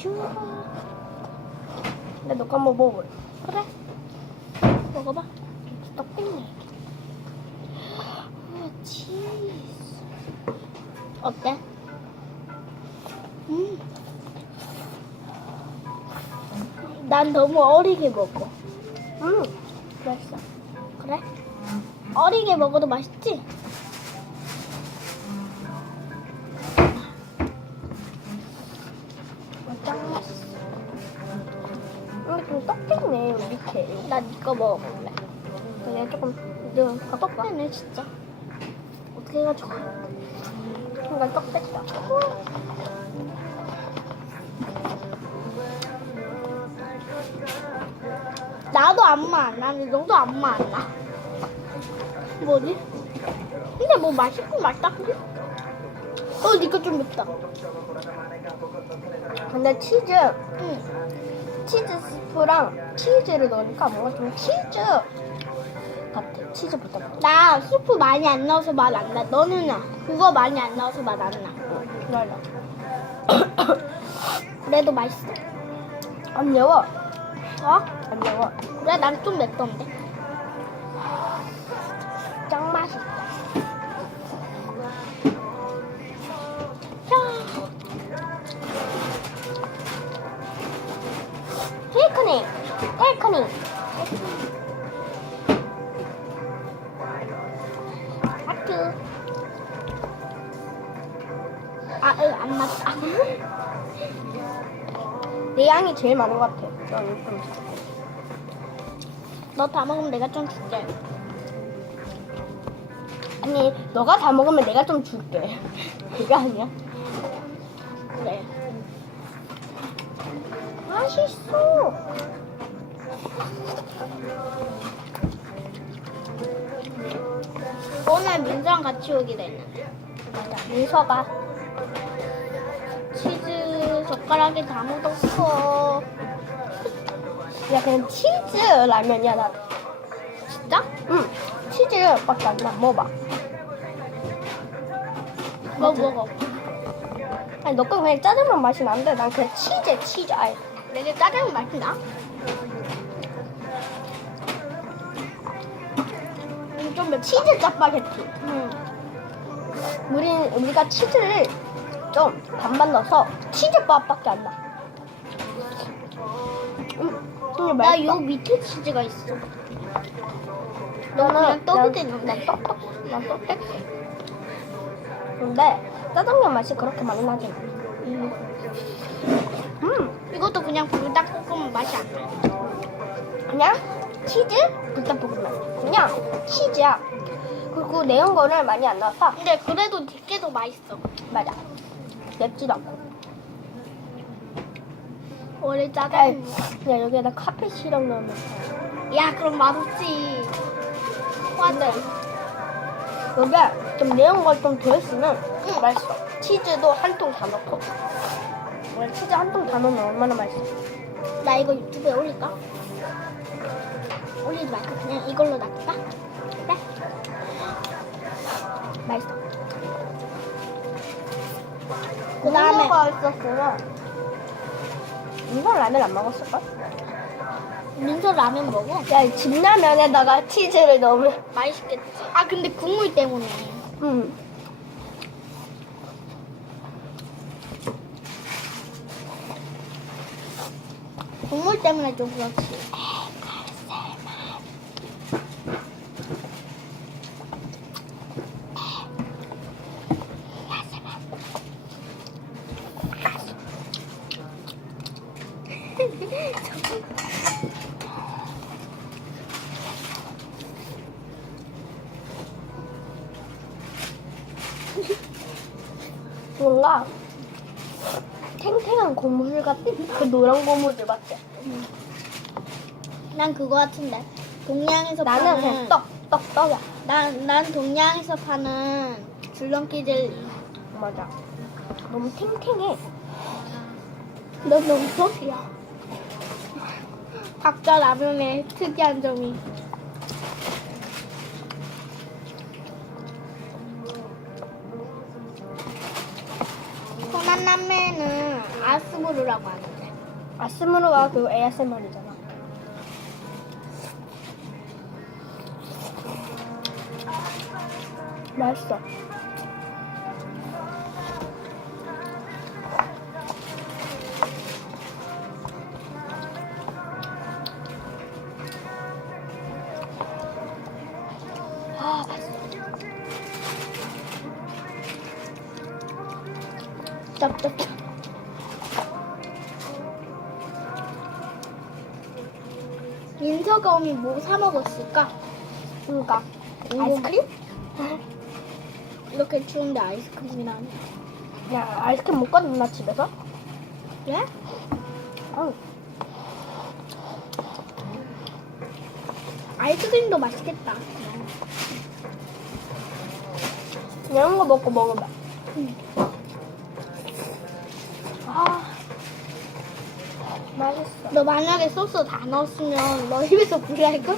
쭈. 근데 너거 한번 먹어볼래? 그래. 먹어봐. 떡볶이. 우와, 치즈. 어때? 음. 난 너무 어리게 먹어. 음. 맛있어. 그래? 어리게 먹어도 맛있지? 떡볶이네 이렇게. 나 이거 먹어볼래. 근데 조금 좀 바꿔봐. 떡배네 진짜. 어떻게 해가지고. 순간 떡 뺐다. 나도 안마 안 나는데 너도 안마 안 나. 뭐지? 근데 뭐 맛있긴 맛있다. 어, 니거 좀 맵다. 근데 치즈, 응. 치즈 스프랑 치즈를 넣으니까 뭔가 좀 치즈 같아. 치즈보다. 나 수프 많이 안 넣어서 맛 안 나. 너는 나. 그거 많이 안 넣어서 맛 안 나. 기다려. 그래도 맛있어. 안 매워. 어? 안 매워. 그래, 난 좀 맵던데. 짱 맛있다. 테이크닉! 하트. 아, 으, 안 맞다. 내 양이 제일 많은 것 같아. 나 이거 좀 줄게. 너다 먹으면 내가 좀 줄게. 아니, 너가 다 먹으면 내가 좀 줄게. 그게 아니야? 그래. 맛있어. 오늘 민서랑 같이 오기로 했는데. 맞아. 민서가 치즈 젓가락에 다 묻었어. 야 그냥 치즈 라면이야 나. 진짜? 응. 치즈밖에 안 나. 먹어봐. 뭐 먹어. 아니 너거 그냥 짜장면 맛이 나는데 난 그냥 치즈 치즈 아예. 내게 짜장면 맛이 나? 음, 좀 맵다. 치즈 짜파게티. 응. 우리 우리가 치즈를 좀 반만 넣어서 치즈밥밖에 안 나. 음, 근데 나 맛있어. 요 밑에 치즈가 있어. 너 그냥 떡이 되는데. 난 떡떡, 난 떡떡. 근데 짜장면 맛이 그렇게 많이 나지 않아. 음. 음, 이것도 그냥 불닭 볶으면 맛이 안 나. 그냥 치즈 불닭볶음면. 그냥 치즈야. 그리고 매운 거를 많이 안 넣어서 근데 그래도 되게 더 맛있어. 맞아. 맵지도 않고. 원래 짜장면. 그냥 여기에다 카페 시럽 넣으면 야, 그럼 맛없지. 근데 여기에 좀 매운 걸 좀 더 했으면 맛있어. 치즈도 한 통 다 넣고. 원래 치즈 한 통 다 넣으면 얼마나 맛있어. 나 이거 유튜브에 올릴까? 올리지 말까? 그냥 이걸로 놔둘까? 그래? 맛있어. 그 다음에 있었으면 이건 라면 안 먹었을걸? 민서 라면 먹어? 야, 진라면에다가 치즈를 넣으면 맛있겠지. 아, 근데 국물 때문에. 음. 국물 때문에 좀 그렇지. 뭔가 탱탱한 고무줄 같은 그 노란 고무줄 맞지? 난 그거 같은데. 동양에서 나는 파는 그냥 떡, 떡, 떡이야. 난, 난 동양에서 파는 줄넘기 젤리. 맞아. 너무 탱탱해. 넌 너무 떡이야. 각자 라면의 특이한 점이. 소나 만남에는 아스무르라고 하는데. 아스무르가 그 ASMR이잖아. 맛있어. 짭짭짭. 민서가 오면 뭐 사 먹었을까? 궁금- 아이스크림? 이렇게 추운데 아이스크림이라니. 야 아이스크림 먹거든 나 집에서. 그래? 어. 아이스크림도 맛있겠다. 이런 거 먹고 먹으면. 응. 맛있어. 너 만약에 소스 다 넣었으면 너 입에서 불이 날걸?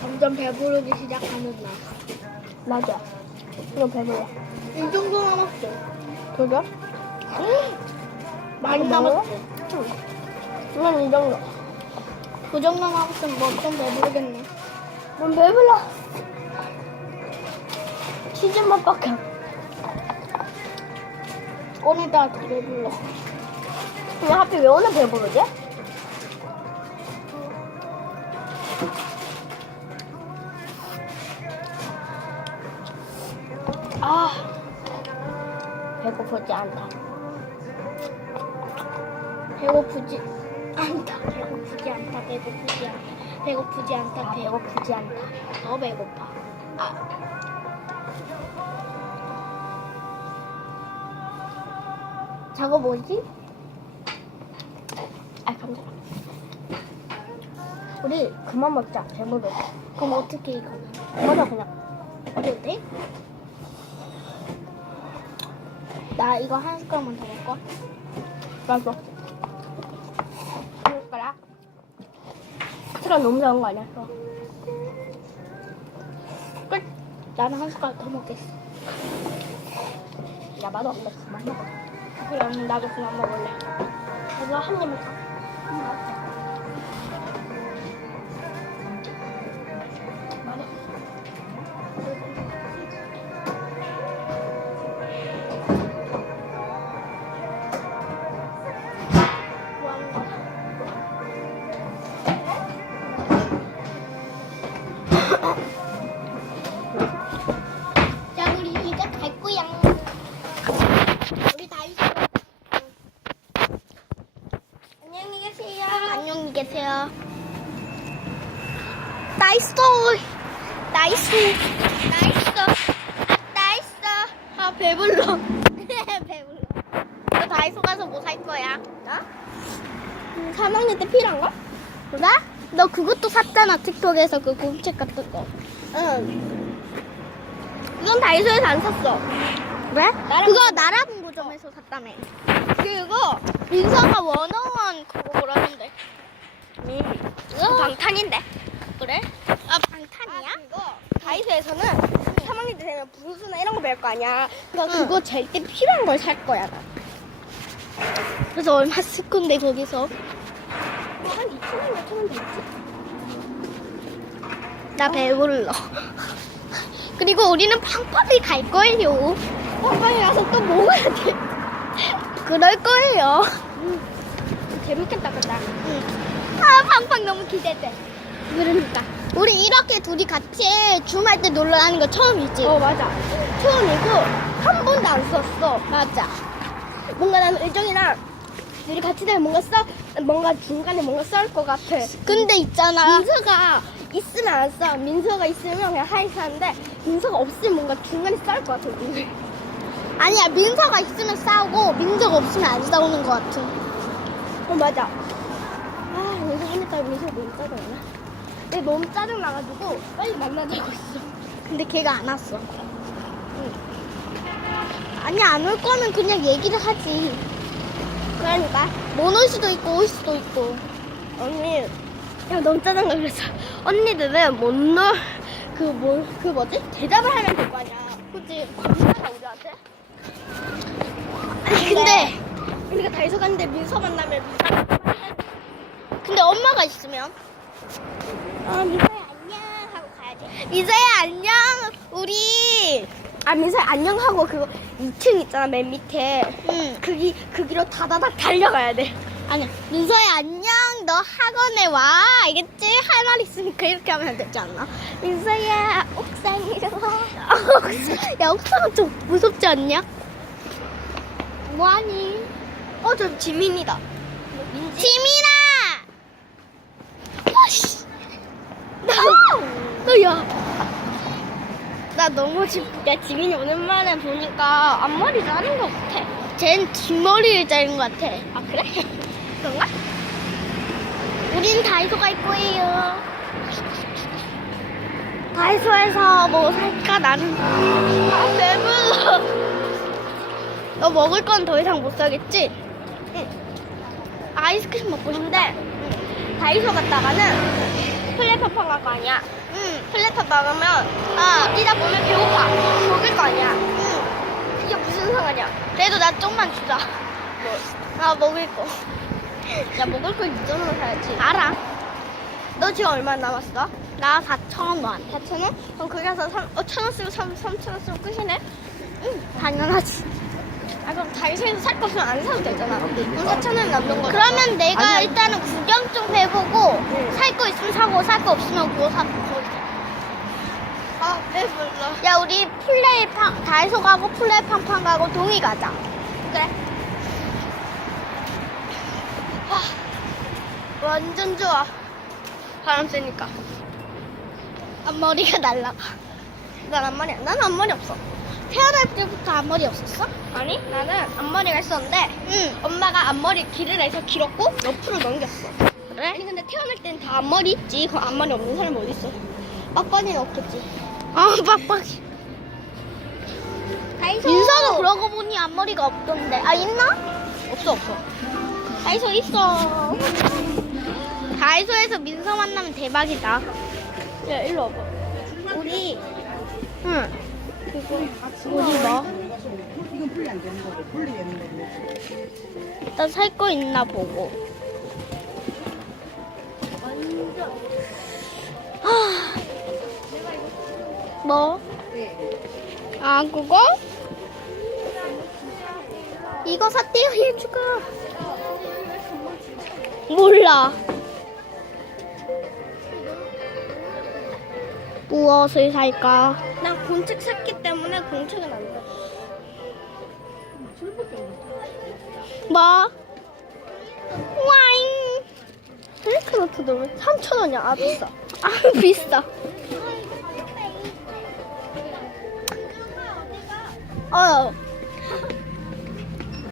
점점 배부르기 시작하는 나. 맞아. 이거 배불러. 이 정도 남았어. 그게? 많이 아, 남았지. 이건 이 정도. 그 정도 남았으면 뭐좀 배부르겠네. 넌 배불러. 치즈 맛밖에. 안- 더 배불러. 근데 하필 왜 오늘 배부르지? 아 배고프지 않다. 배고프지 않다. 배고프지 않다. 배고프지 않다. 배고프지 않다. 아, 배고 배고프지 않다. 더 배고파. 아. 저거 뭐지? 아 감자. 우리 그만 먹자. 배부르. 그럼 어떻게 이거? 먹어 그냥. 돼? 나 이거 한 숟갈만 더 먹고. 맞아. 숟가락. 시간 너무 작은 거 아니야? 어. 끝. 나는 한 숟갈 더 먹겠어. 야 맛 없어. 그만 먹어. 그럼 나도 그만 먹을래. 이거 한 입만. 다이소 가서 뭐 살 거야? 나? 음, 3학년 때 필요한 거? 그래? 너 그것도 샀잖아, 틱톡에서 그 공책 같은 거. 응. 그건 다이소에서 안 샀어. 나랑 그거 나라본 고점에서 샀다며. 그리고 민서가 원어원 그거 뭐라는데? 그거 방탄인데. 그래? 아, 방탄이야? 아, 그거 다이소에서는 3학년 때 되면 분수나 이런 거 배울 거 아니야. 그러니까 응. 그거 잴때 필요한 걸 살 거야. 나. 그래서 얼마 쓸 건데, 거기서? 한 2천 원, 5천 원 되지. 나 배불러. 그리고 우리는 팡팡이 갈 거예요. 빨리 가서 또 먹어야 돼. 그럴 거예요. 재밌겠다, 근데. 아, 팡팡 너무 기대돼. 그러니까. 우리 이렇게 둘이 같이 주말 때 놀러 다니는 거 처음이지? 어, 맞아. 처음이고, 한 번도 안 썼어. 맞아. 뭔가 나는 일정이랑 둘이 같이 되면 뭔가 써, 뭔가 중간에 뭔가 싸울 것 같아. 근데 있잖아. 민서가 있으면 안 써. 민서가 있으면 그냥 하이스 하는데, 민서가 없으면 뭔가 중간에 싸울 것 같아, 우리. 아니야, 민서가 있으면 싸우고, 민서가 없으면 안 싸우는 것 같아. 어, 맞아. 아, 여기서 오늘따라 민서가 너무 짜증나. 근데 너무 짜증 나가지고, 빨리 만나자고 했어. 근데 걔가 안 왔어. 아니, 안 올 거면 그냥 얘기를 하지. 그러니까, 못 올 수도 있고, 올 수도 있고. 언니, 야, 너무 짜증나. 그래서, 언니들은 못 놀, 그 뭐, 그 뭐지? 대답을 하면 될 거 아니야. 그치? 검사가 우리한테. 아니, 근데, 우리가 다이소 갔는데 민서 만나면 민서 근데 엄마가 있으면 아 민서야 안녕 하고 가야지 민서야 안녕 우리 아 민서야 안녕 하고 그거 2층 있잖아 맨 밑에. 응. 거기 거기로 다다닥 달려가야 돼. 아니야. 민서야 안녕. 너 학원에 와. 알겠지? 할 말 있으니까 이렇게 하면 되지 않나 민서야 옥상으로 야 옥상은 좀 무섭지 않냐? 뭐하니? 어 저 지민이다. 지민아! 아씨. 나, 너, 야. 나 너무 집, 야, 지민이 오랜만에 보니까 앞머리 자른 것 같아. 쟨 뒷머리를 자른 것 같아. 아, 그래? 그런가? 우린 다이소 갈 거예요. 다이소에서 뭐 살까? 나는. 아, 배불러. 너 먹을 건 더 이상 못 사겠지? 응. 아이스크림 먹고 싶은데 다이소 갔다가는 플랫파파 갈거 아니야. 응. 플랫파파 가면 아 뛰다 보면 배고파. 먹을 거 아니야. 응. 이게 무슨 상관이야? 그래도 나 좀만 주자. 뭐? 아 먹을 거. 야 먹을 거 이전으로 사야지. 알아. 너 지금 얼마 남았어? 나 4천 원. 4천 원? 그럼 거기 가서 3, 어, 천원 쓰고 3, 3천 원 쓰고 끝이네? 응. 당연하지. 아 그럼 다이소에서 살거 없으면 안 사도 되잖아. 그럼 4천 원 남는 거. 그러면 내가 일단은 구경 좀 해보고 살거 있으면 사고 살 거 없으면 그거 사고. 아 배불러. 야 우리 플레이 팡 다이소 가고 플레이 팡팡 가고 동이 가자. 그래. 와, 완전 좋아. 바람 쐬니까. 앞머리가 날라가. 난 앞머리 난 앞머리 없어. 태어날 때부터 앞머리 없었어? 아니 나는 앞머리가 있었는데 응. 엄마가 앞머리 길을 해서 길었고 옆으로 넘겼어 그래? 아니 근데 태어날 때는 다 앞머리 있지 그 앞머리 없는 사람이 어디 있어 빡빡이는 없겠지 아 빡빡이 다이소 민서도 그러고 보니 앞머리가 없던데 아 있나? 없어 없어 다이소 있어 다이소에서 민서 만나면 대박이다 야 일로 와봐 우리 응 어디 뭐? 이건 분리 안 되는 거고 분리되는 거고. 일단 살 거 있나 보고. 뭐? 아 그거? 이거 샀대요 예주가. 몰라. 무엇을 살까? 난 공책 샀기 때문에 공책은 안 돼. 뭐? 와잉. 헬크노트 너무 3,000원이야. 아, 비싸. 아, 비싸. 어,